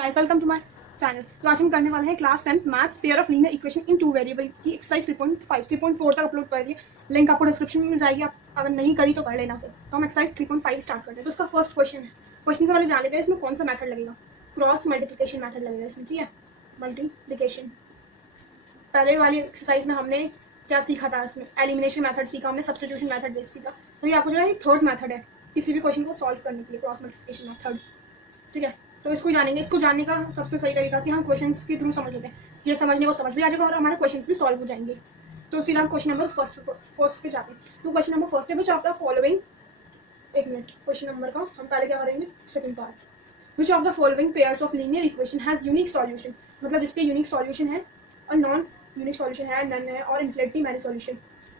Guys welcome to my channel. तो आज हम करने वाले हैं class 10 maths pair of linear equation in two variable की एक्सरसाइज 3.5 3.4 तक अपलोड कर दिए। लिंक आपको डिस्क्रिप्शन में मिल जाएगी, आप अगर नहीं करी तो कर लेना सर। तो हम एक्सरसाइज 3.5 स्टार्ट करते हैं। तो इसका फर्स्ट क्वेश्चन है, क्वेश्चन से पहले जान लेते हैं इसमें कौन सा मेथड लगेगा। क्रॉस मल्टीप्लिकेशन मेथड लगेगा इसमें, ठीक है, मल्टीप्लिकेशन। पहले वाली एक्सरसाइज में हमने क्या सीखा था, इसमें एलिमिनेशन मेथड सीखा हमने, सब्स्टिट्यूशन मेथड सीखा। तो ये आपको जो है थर्ड मेथड है किसी भी क्वेश्चन को सॉल्व करने के लिए, क्रॉस मल्टीप्लिकेशन मेथड, ठीक है। तो इसको जानेंगे। इसको जानने का सबसे सही तरीका कि हम क्वेश्चंस के थ्रू समझ लेते हैं, ये समझने को समझ भी आ जाएगा और हमारे क्वेश्चंस भी सॉल्व हो जाएंगे। तो सीधा हम क्वेश्चन नंबर फर्स्ट पे जाते हैं। तो क्वेश्चन नंबर फर्स्ट है, विच ऑफ द फॉलोइंग, एक मिनट, क्वेश्चन नंबर का हम पहले क्या करेंगे, second part. Which of the following pairs of linear equation has unique solution, मतलब जिसके यूनिक सॉल्यूशन है और नॉन यूनिक सॉल्यूशन है, नन है और infinity many solution.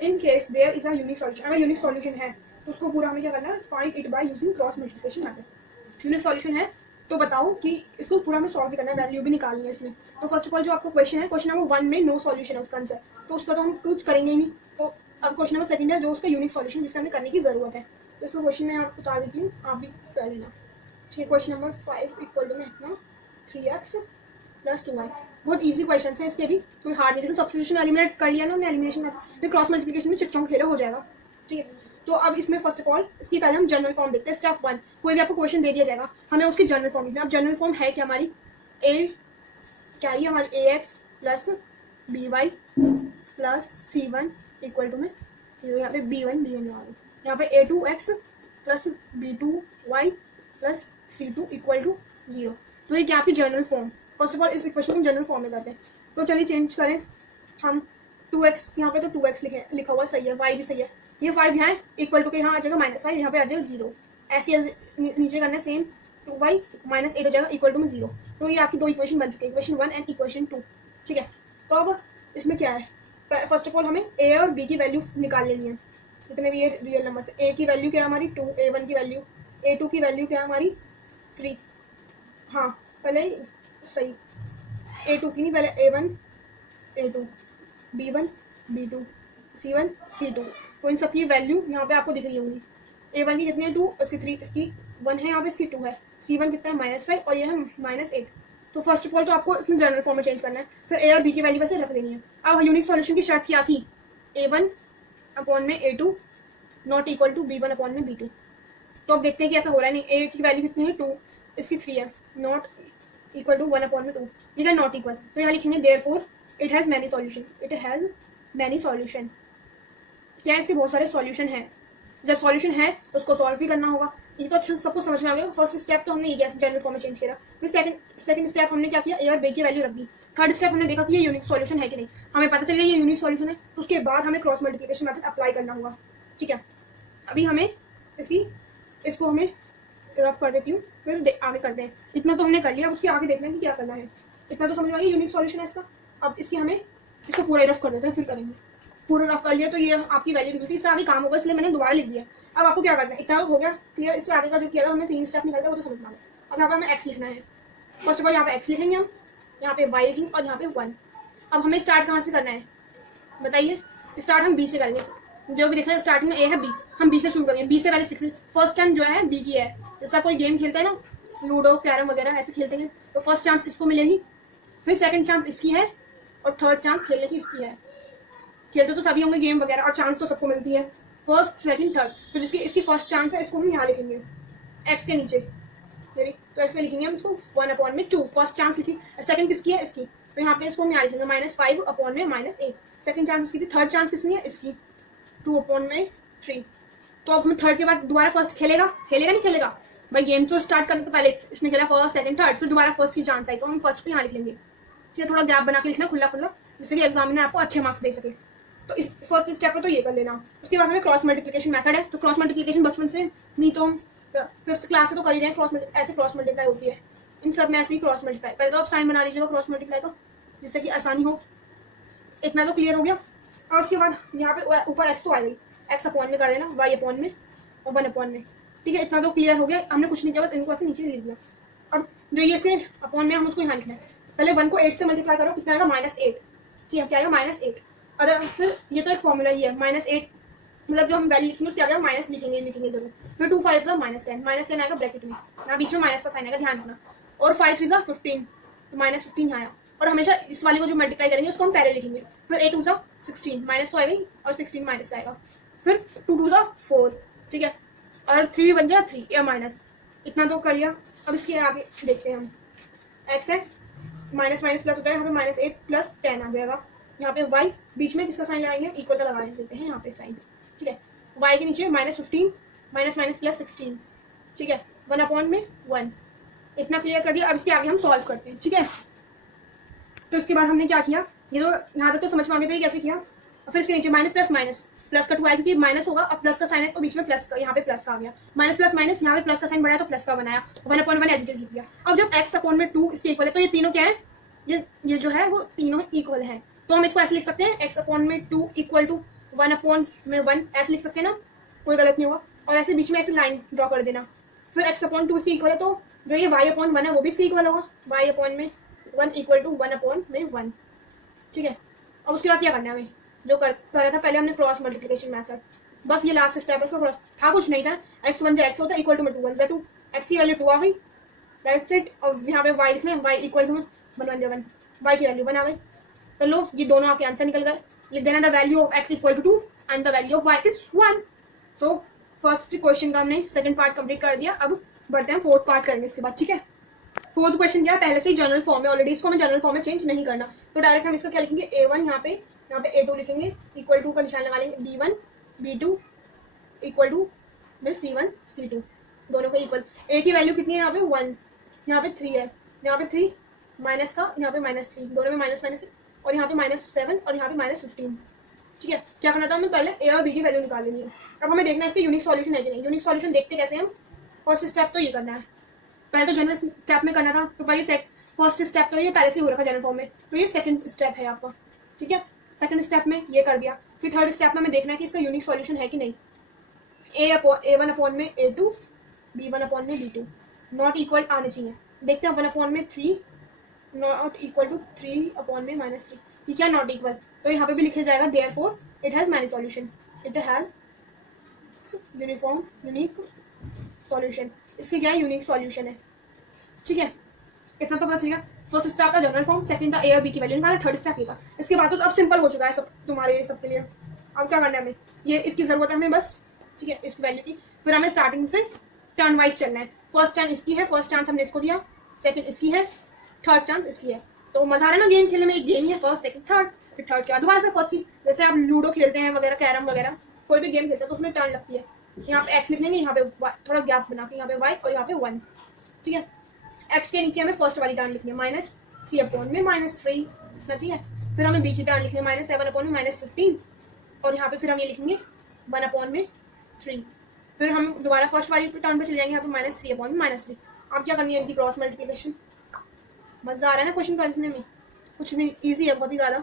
In case there is a unique solution, अगर यूनिक सॉल्यूशन है तो उसको पूरा हमें क्या करना है, find it by using cross multiplication method. Unique solution है तो बताओ कि इसको पूरा में सॉल्व भी करना है, वैल्यू भी निकालनी है इसमें। तो फर्स्ट ऑफ ऑल जो आपको क्वेश्चन है, क्वेश्चन नंबर 1 में नो सॉल्यूशन है उसका आंसर, तो उसका तो हम कुछ करेंगे ही नहीं। तो अब क्वेश्चन नंबर सेकंड है जो उसका यूनिक सॉल्यूशन जिसका हमें करने की जरूरत है। तो इसको क्वेश्चन में आप उतार देती हूँ, आप भी कर लेना, ठीक है। क्वेश्चन नंबर 5 इक्वल टू में इतना 3x + 2y। बहुत ईजी क्वेश्चन है इसके भी, कोई हार्ड नहीं। जैसे सब्स्टिट्यूशन एलिमिनेट कर लिया ना हमने एलिमिनेशन में, फिर क्रॉस मल्टीप्लिकेशन में चिट्ठों खेलो हो जाएगा, ठीक है। तो अब इसमें फर्स्ट ऑफ ऑल इसकी पहले हम जनरल फॉर्म देखते हैं। स्टेप 1, कोई भी आपको क्वेश्चन दे दिया जाएगा, हमें उसकी जनरल फॉर्म लिखना है। अब जनरल फॉर्म है क्या हमारी, क्या है हमारी ax + by + c1 equal to में 0। यहाँ पे b1 लगा दो, यहाँ पे a2x + b2y + c2 equal to 0। तो ये क्या आपकी general form. First of all इस इक्वेशन को हम जनरल फॉर्म में करते हैं। तो चलिए चेंज करें हम 2x, यहाँ पे तो 2x लिखा हुआ सही है, y भी सही है, ये 5 यहाँ इक्वल टू के यहाँ आ जाएगा -5, यहाँ पे आ जाएगा 0। ऐसे नीचे करना है सेम, 2y - 8 हो जाएगा इक्वल टू में 0। तो ये आपकी दो इक्वेशन बन चुकी है, इक्वेशन 1 एंड इक्वेशन 2, ठीक है। तो अब इसमें क्या है, फर्स्ट ऑफ ऑल हमें a और b की वैल्यू निकाल लेनी है, जितने भी ये रियल नंबर है। a की वैल्यू क्या है हमारी 2, a1 की वैल्यू, a2 की वैल्यू क्या है हमारी 3, हाँ पहले ही सही, a2 की नहीं, पहले a1 a2, b1 b2, c1 c2। तो इन सब की वैल्यू यहाँ पे आपको दिख रही होंगी। a1 की कितनी है 2, इसकी 3, इसकी 1 है, यहाँ पे इसकी 2 है। c1 कितना है -5 और ये है -8। तो फर्स्ट ऑफ ऑल तो आपको इसमें जनरल फॉर्म में चेंज करना है, फिर a और b की वैल्यू वैसे रख देनी है। अब यूनिक सॉल्यूशन की शर्त क्या थी, a1/a2 not equal to b1/b2। तो अब देखते हैं कि ऐसा हो रहा है नहीं। a की वैल्यू कितनी है 2, इसकी 3 है, नॉट इक्वल टू 1/2, ठीक है, नॉट इक्वल। तो यहाँ लिखेंगे therefore it has many solution, it has many solution. क्या इसके बहुत सारे सॉल्यूशन हैं, जब सॉल्यूशन है तो उसको सॉल्व भी करना होगा। ये तो अच्छे से सबको समझ में आ गया। फर्स्ट स्टेप तो हमने ये किया, जनरल फॉर्म में चेंज किया। फिर सेकंड स्टेप हमने क्या किया, a और b की वैल्यू रख दी। थर्ड स्टेप हमने देखा कि ये यूनिक सॉल्यूशन है कि नहीं, हमें पता चल गया ये यूनिक सॉल्यूशन है। तो उसके बाद हमें क्रॉस मल्टीप्लिकेशन मेथड अप्लाई करना होगा, ठीक है। अभी हमें इसको हमें रफ कर देती हूँ, फिर आगे करते हैं। इतना तो हमने कर लिया, अब उसके आगे देखना है कि क्या करना है। इतना तो समझ में आ गया यूनिक सॉल्यूशन है इसका। अब इसको पूरा रफ कर देते हैं, फिर करेंगे। पूरा रफ कर लिया तो ये आपकी वैल्यू निकलती है, इसका आगे काम होगा, इसलिए मैंने दोबारा लिख दिया। अब आपको क्या करना है, इतना हो गया क्लियर। इसके आगे का जो किया था हमने 3 स्टेप निकाला, वो तो समझ में आ गया। अब यहाँ पर हमें x लिखना है। फर्स्ट ऑफ ऑल यहाँ पे x लिखेंगे हम, यहाँ पे y लिखेंगे और यहाँ पे 1। अब हमें स्टार्ट कहाँ से करना है बताइए, स्टार्ट हम b से करेंगे। जो भी देख रहे हैं स्टार्टिंग में a है, b, हम b से शुरू करेंगे। b से पहले 6, फर्स्ट टर्न जो है b की है। जैसा कोई गेम खेलता है ना, लूडो कैरम वगैरह ऐसे खेलते हैं, तो फर्स्ट चांस इसको मिलेगी, फिर सेकंड चांस इसकी है और थर्ड चांस खेलने की इसकी है। खेलते तो सभी होंगे गेम वगैरह, और चांस तो सबको मिलती है, फर्स्ट सेकंड थर्ड। तो जिसकी इसकी फर्स्ट चांस है इसको हम यहाँ लिखेंगे x के नीचे, तो x से लिखेंगे हम इसको 1/2, फर्स्ट चांस लिखी। सेकंड किसकी है, इसकी, तो यहाँ पे इसको हम यहाँ लिखेंगे -5/8। सेकंड चांस इसकी थी, थर्ड चांस किसकी है, इसकी 2/3। तो अब हम थर्ड के बाद दोबारा फर्स्ट खेलेगा नहीं खेलेगा भाई, गेम तो स्टार्ट करने तो पहले इसने खेला फर्स्ट सेकंड थर्ड, फिर दोबारा फर्स्ट की चांस आई, तो हम फर्स्ट को यहाँ लिख लेंगे, ठीक है। थोड़ा गैप बना के लिखना खुला, जिससे कि एग्जामिनर आपको अच्छे मार्क्स दे सके। तो इस फर्स्ट स्टेप में तो ये कर लेना। उसके बाद हमें क्रॉस मल्टीप्लिकेशन मेथड है। तो क्रॉस मल्टीप्लिकेशन बचपन से नहीं तो हम 5th क्लास से तो कर ही रहे हैं, ऐसे क्रॉस मल्टीप्लाई होती है इन सब में, ऐसे ही क्रॉस मल्टीप्लाई। पहले तो आप साइन बना लीजिएगा क्रॉस मल्टीप्लाई का, जिससे कि आसानी हो। इतना तो क्लियर हो गया। और उसके बाद यहाँ पे ऊपर एक्स तो आ गई, x अपॉन में कर देना, y अपॉन में और 1/में, ठीक है। इतना तो क्लियर हो गया, हमने कुछ नहीं किया, बस इनको ऐसे नीचे लिख दिया। अब जो ये इसके अपॉन में हम उसको यहाँ लिखना है। पहले 1 को 8 से मल्टीप्लाई करो, कितना आएगा -8, ठीक है, क्या आएगा -8। अगर फिर ये तो एक फॉर्मूला ही है, -8 मतलब जो हम वैल्यू लिखेंगे उसके आगे हम माइनस लिखेंगे जरूर। फिर 2 5 -10 आएगा ब्रैकेट में, यहाँ बीच में माइनस का साइन आएगा, ध्यान रखना। और 5 3 15, तो -15 यहाँ आया। और हमेशा इस वाले को जो मल्टीप्लाई करेंगे उसको हम पहले लिखेंगे। फिर 8 2 16, माइनस तो आएगा ही, और 16 माइनस का आएगा। फिर 2 2 4, ठीक है, और 3 बन जाएगा 3 या माइनस, इतना तो कर लिया। अब इसके आगे देखते हैं हम, एक्स है माइनस माइनस प्लस होता है, यहाँ पे -8 + 10 आ जाएगा। यहाँ पे वाई बीच में किसका साइन लगाएंगे, इक्वल का लगा देते हैं यहाँ पे साइन, ठीक है। वाई के नीचे -15 माइनस माइनस प्लस 16, ठीक है, 1/1, इतना क्लियर कर दिया। अब इसके आगे हम सॉल्व करते हैं, ठीक है। तो इसके बाद हमने क्या किया, ये तो यहाँ तक तो समझ में आ गया था कैसे किया। और फिर इसके नीचे माइनस प्लस माइनस, प्लस का 2 आया क्योंकि माइनस होगा, अब प्लस का साइन है तो बीच में प्लस का, यहाँ पे प्लस का आ गया, माइनस प्लस माइनस, यहाँ पे प्लस का साइन बढ़ाया तो प्लस का बनाया, 1/1 एज इट इज लिख दिया। अब जब x/2 इसके इक्वल है तो ये तीनों क्या है, ये जो है वो तीनों इक्वल है, तो हम इसको ऐसे लिख सकते हैं x/2 इक्वल टू 1/1 ऐसे लिख सकते हैं ना, कोई गलत नहीं होगा। और ऐसे बीच में ऐसे लाइन ड्रॉ कर देना। फिर x/2 इसके इक्वल है तो जो ये y/1 है वो भी इसके इक्वल होगा, y/1 इक्वल टू 1/1, ठीक है। अब उसके बाद क्या करना है हमें, जो कर रहा था पहले हमने क्रॉस मल्टीप्लिकेशन मेथड, बस ये लास्ट स्टेप है इसका, क्रॉस था कुछ नहीं था, x1 जो x होता है इक्वल टू में 2 1 2, x की वैल्यू 2 आ गई, राइट साइड। और यहाँ पे y लिख लें, y इक्वल टू 1 1 1, y की वैल्यू 1 आ गई। तो लो ये दोनों आपके आंसर निकल गए। लिख देना the value of x equal to 2 and the value of y is 1। तो फर्स्ट क्वेश्चन का हमने सेकंड पार्ट कंप्लीट कर दिया। अब बढ़ते हैं फोर्थ पार्ट करेंगे इसके बाद, ठीक है। फोर्थ क्वेश्चन क्या है, पहले से ही जनरल फॉर्म है ऑलरेडी, इसको हमें जनरल फॉर्म में चेंज नहीं करना, तो डायरेक्ट हम इसका क्या लिखेंगे, a1 यहाँ पे a2 लिखेंगे, इक्वल टू का निशान लगा लेंगे, b1 b2 इक्वल टू में c1 c2, दोनों का इक्वल। a की वैल्यू कितनी है, यहाँ पे 1, यहाँ पे 3 है, यहाँ पे 3 माइनस का, यहाँ पे -3, दोनों में माइनस माइनस है, और यहाँ पे -7 और यहाँ पे -15, ठीक है। क्या करना था हमें, पहले a और b की वैल्यू निकाल लेनी है। अब हमें देखना है इसके यूनिक सॉल्यूशन है कि नहीं। यूनिक सॉल्यूशन देखते कैसे हम, फर्स्ट स्टेप तो ये करना है, पहले तो जनरल स्टेप में करना था, तो पहले फर्स्ट स्टेप तो ये पहले से हो रखा जनरल फॉर्म में, तो ये सेकंड स्टेप है आपका, ठीक है। सेकंड स्टेप में ये कर दिया। फिर थर्ड स्टेप में हमें देखना है कि इसका यूनिक सॉल्यूशन है कि नहीं। a1 में a2, b1 में b2 नॉट इक्वल आने चाहिए। देखते हैं 1 में 3 नॉट इक्वल टू 3 में -3, ये क्या नॉट इक्वल, तो यहाँ पे भी लिखा जाएगा therefore it has many solution, it has unique solution. इसके क्या है, यूनिक सॉल्यूशन है, ठीक है। इतना तो पता चलेगा। फर्स्ट स्टेप था जनरल फॉर्म, सेकंड था a और b की वैल्यू निकालना, थर्ड स्टेप ये था। इसके बाद तो अब सिंपल हो चुका है सब तुम्हारे सब के लिए। अब क्या करना है हमें, ये इसकी जरूरत है हमें बस, ठीक है, इसकी वैल्यू की। फिर हमें स्टार्टिंग से टर्न वाइज चलना है। फर्स्ट चांस इसकी है, फर्स्ट चांस हमने इसको दिया, सेकंड इसकी है, थर्ड चांस इसकी है। तो मजा आ रहा है ना गेम खेलने में, एक गेम ही है, फर्स्ट सेकंड थर्ड, फिर थर्ड चांस दोबारा से फर्स्ट की। जैसे आप लूडो खेलते हैं वगैरह, कैरम वगैरह, कोई भी गेम खेलते हैं तो उसमें टर्न लगती है। यहाँ पे x लिख लेंगे, यहाँ पे थोड़ा गैप बना के, यहाँ पे y और यहाँ पे 1, ठीक है। x के नीचे हमें फर्स्ट वाली टर्न लिखनी है, -3 में -3 लिखना चाहिए। फिर हमें b की टर्न लिखनी है, -7 में -15, और यहाँ पे फिर हम ये लिखेंगे 1 में 3। फिर हम दोबारा फर्स्ट वाली टर्न पे चले जाएंगे, यहाँ पे -3 में -3। अब क्या करनी है, इनकी क्रॉस मल्टीप्लिकेशन। मजा आ रहा है ना क्वेश्चन करने में, कुछ भी ईजी है बहुत ही ज़्यादा,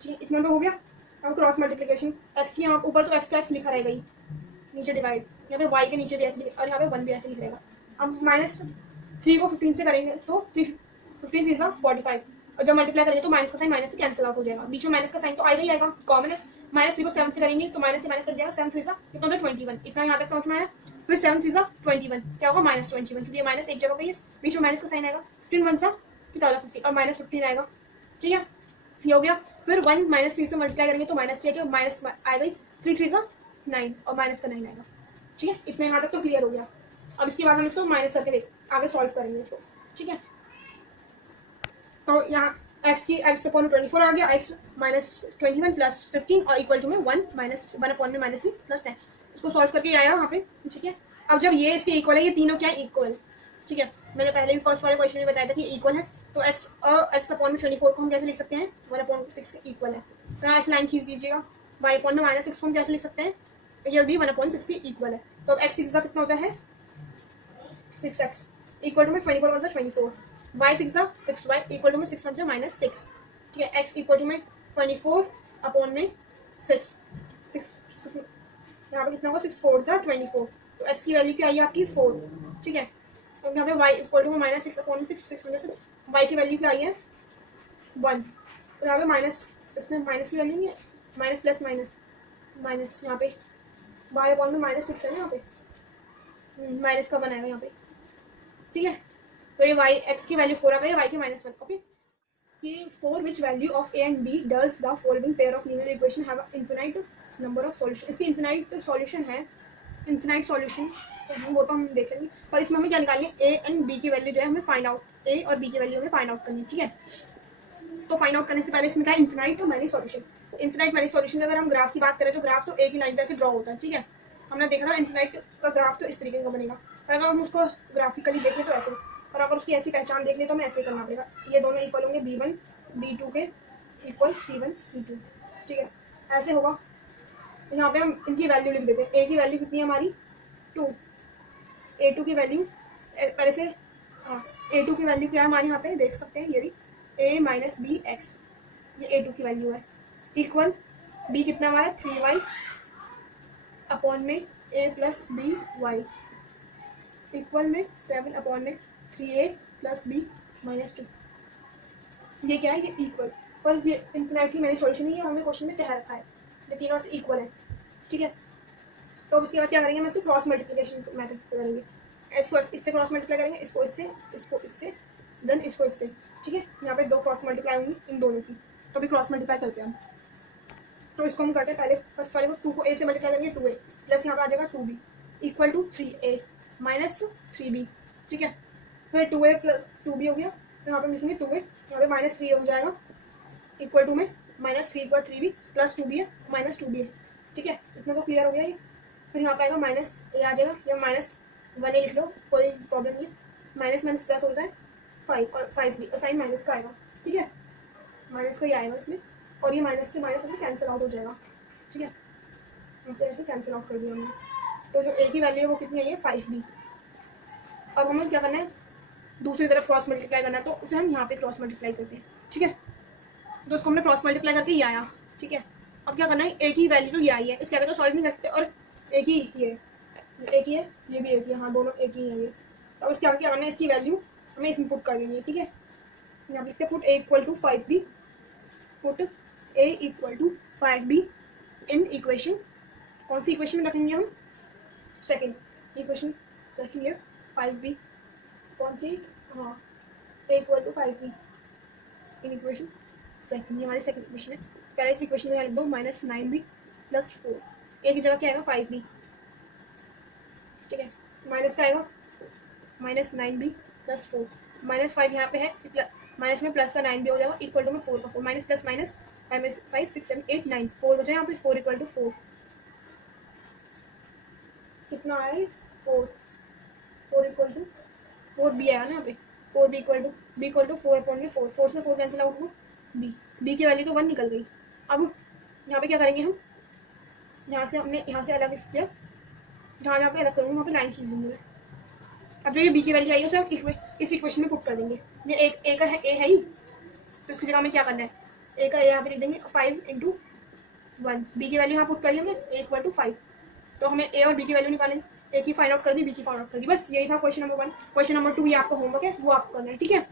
ठीक है। इतना तो हो गया। अब क्रॉस मल्टीप्लिकेशन, x की यहाँ ऊपर तो x का x लिखा रहेगा ही, नीचे डिवाइड, यहाँ पे y के नीचे भी ऐसे, और यहाँ पे 1 भी ऐसे लिख रहेगा। अब -3 को 15 से करेंगे तो 15 3 45, और जब मल्टीप्लाई करेंगे तो माइनस का साइन माइनस से कैंसिल आउट हो जाएगा, बीच में माइनस का साइन तो आएगा ही आएगा, कॉमन है। -3 को 7 से करेंगे तो माइनस से माइनस कट जाएगा, 7 3 कितना होता है 21, इतना यहाँ तक समझ में आया। फिर 7 3 21, क्या होगा -21, क्योंकि माइनस एक जगह पे है, बीच में माइनस का साइन आएगा। 15 1 15 और -15 आएगा, ठीक है, ये हो गया। फिर 1 -3 से मल्टीप्लाई करेंगे तो -3 आएगा, माइनस आएगा ही, 3 3 9 और माइनस का 9 आएगा, ठीक है। इतने यहाँ तक तो क्लियर हो गया। अब इसके बाद हम इसको माइनस करके देख आगे सॉल्व करेंगे इसको, ठीक है। तो यहाँ x की x/24 आ गया, x -21 + 15 और इक्वल टू में 1 में -3 + 10, इसको सॉल्व करके आया यहाँ पे, ठीक है। अब जब ये इसके इक्वल है, ये तीनों क्या है, इक्वल, ठीक है। मैंने पहले भी फर्स्ट वाले क्वेश्चन में बताया था कि इक्वल है, तो x और x/24 को हम कैसे लिख सकते हैं, 1/6 के इक्वल है। तो यहाँ ऐसे लाइन खींच दीजिएगा। y/6 को हम कैसे लिख सकते हैं, ये भी 1/6 के इक्वल है। तो अब x कितना होता है, 6x इक्वल टू में 24 1 24, y 6 y इक्वल टू में 6 1 -6, ठीक है। x इक्वल टू में 24/6 यहाँ पे कितना होगा, 6 4 24, तो x की वैल्यू क्या आई आपकी 4, ठीक है। तो यहाँ पे y इक्वल टू में -6/6 6 6, y की वैल्यू क्या आई है 1, और यहाँ पे माइनस, इसमें माइनस की वैल्यू नहीं है, माइनस प्लस माइनस यहाँ पे y अपॉन में -6 है ना, यहाँ पे माइनस का बनाएगा यहाँ पे, ठीक है। तो ये वाई एक्स की वैल्यू 4 आ गई, वाई की -1। ओके, कि for which value of a and b does the following pair of linear equation have infinite number of solution. इसकी इन्फिनाइट सॉल्यूशन है, इन्फिनाइट सॉल्यूशन वो तो हम देखेंगे, पर इसमें हमें क्या निकालनी है, ए एंड बी की वैल्यू जो है हमें फाइंड आउट, ए और बी की वैल्यू हमें फाइंड आउट करनी है। ठीक है, तो फाइंड आउट करने से पहले इसमें क्या है, इन्फिनाइट और many solution. Infinite many solution अगर हम ग्राफ की बात करें तो ग्राफ तो एक ही लाइन पे ऐसे ड्रॉ होता है। ठीक है, हमने देखा था इन्फिनाइट का ग्राफ तो इस तरीके का बनेगा, और अगर हम उसको ग्राफिकली देखें तो ऐसे, और अगर उसकी ऐसी पहचान देख लें तो हमें ऐसे करना पड़ेगा, ये दोनों इक्वल होंगे b1 b2 के इक्वल c1 c2। ठीक है, ऐसे होगा। यहाँ पे हम इनकी वैल्यू लिख देते हैं। ए की वैल्यू कितनी है हमारी 2, a2 की वैल्यू पहले से, हाँ a2 की वैल्यू क्या है हमारी, यहाँ पे देख सकते हैं, ये भी a माइनस बी एक्स, ये a2 की वैल्यू है, इक्वल b कितना हमारा 3y अपॉन में a plus b y, equal में 7 अपॉन में 3a प्लस b माइनस 2। ये क्या है, ये इक्वल, पर ये इन्फिनाइटली मैंने सॉल्यूशन नहीं है, हमें क्वेश्चन में कह रखा है ये तीनों से इक्वल है। ठीक है, तो उसके बाद क्या करेंगे, हम इससे क्रॉस मल्टीप्लिकेशन मेथड करेंगे, इसको इससे क्रॉस मल्टीप्लाई करेंगे, इसको इससे देन इसको इससे। ठीक है, यहाँ पे दो क्रॉस मल्टीप्लाई होंगी इन दोनों की, तो अभी क्रॉस मल्टीप्लाई करते हैं हम। तो इसको हम करते हैं, पहले फर्स्ट वाले को 2 को a से मल्टीप्लाई करेंगे, 2a प्लस यहाँ पे आ जाएगा 2b equal to 3a minus 3b। ठीक है, फिर 2a प्लस 2b हो गया, तो यहाँ पे लिखेंगे 2a, यहाँ पे माइनस 3a हो जाएगा, इक्वल टू में minus 3 equal 3b plus 2b है माइनस 2b है। ठीक है, इतना तो क्लियर हो गया ये। फिर यहाँ पे आएगा माइनस ए आ जाएगा, या -1 लिख लो, कोई प्रॉब्लम नहीं है, माइनस माइनस प्लस होता है 5 और 5 भी, और साइन माइनस का आएगा। ठीक है, माइनस का ही आएगा इसमें, और ये माइनस से माइनस ऐसे कैंसिल आउट हो जाएगा। ठीक है, ऐसे कैंसिल आउट कर दिया हमने, तो जो ए की वैल्यू है वो कितनी आई है 5b। अब हमें क्या करना है, दूसरी तरफ क्रॉस मल्टीप्लाई करना है, तो उसे हम यहाँ पे क्रॉस मल्टीप्लाई करते हैं। ठीक है, तो उसको हमने क्रॉस मल्टीप्लाई करके ये आया। ठीक है, अब क्या करना है, ए की वैल्यू तो ये आई है, इसके आगे तो सॉल्व नहीं कर सकते, और एक ही ये एक ही है, ये भी एक ही है, हाँ दोनों एक ही है ये। अब इसके आगे क्या करना है, इसकी वैल्यू हमें इसमें पुट कर देनी है। ठीक है, यहाँ लिखते हैं put a equal to 5b, put a equal to 5b in equation, कौन सी इक्वेशन में रखेंगे हम, सेकंड इक्वेशन रखेंगे 5b, कौन सी, हाँ a equal to 5b in equation second, ये हमारी सेकंड इक्वेशन है। पहले इस इक्वेशन में लिख दो -9b प्लस 4, a की जगह क्या आएगा 5b। ठीक है, माइनस का आएगा -9b प्लस 4, -5 यहाँ पे है, माइनस में प्लस का 9b हो जाएगा, इक्वल टू में 4 का 4, माइनस प्लस माइनस माइनस 5 6 7 8 9 4 बचा यहाँ पे, 4 इक्वल टू 4, कितना आया 4 इक्वल टू 4b आया ना यहाँ पे, 4b इक्वल टू 4 अपॉन में 4 से 4 कैंसिल आउट हुआ, b की वैल्यू तो 1 निकल गई। अब यहाँ पे क्या करेंगे हम, यहाँ से हमने यहाँ से अलग किया, जहाँ पे अलग करूँगा वहाँ पे लाइन खींच दूँगी मैं। अब जो ये b की वैल्यू आई है उसे हम इस इक्वेशन में पुट कर देंगे, ये एक a का है, a है ही, तो इसकी जगह में क्या करना है, a का a यहाँ पे लिख देंगे 5 × 1, b की वैल्यू यहाँ पुट कर ली हमने a इक्वल टू 5, तो हमें a और b की वैल्यू निकालेंगे, a की फाइंड आउट कर दी, b की फाइंड आउट कर दी, बस यही था क्वेश्चन नंबर 1। क्वेश्चन नंबर 2 ये आपका होमवर्क है, वो आपको करना है। ठीक है।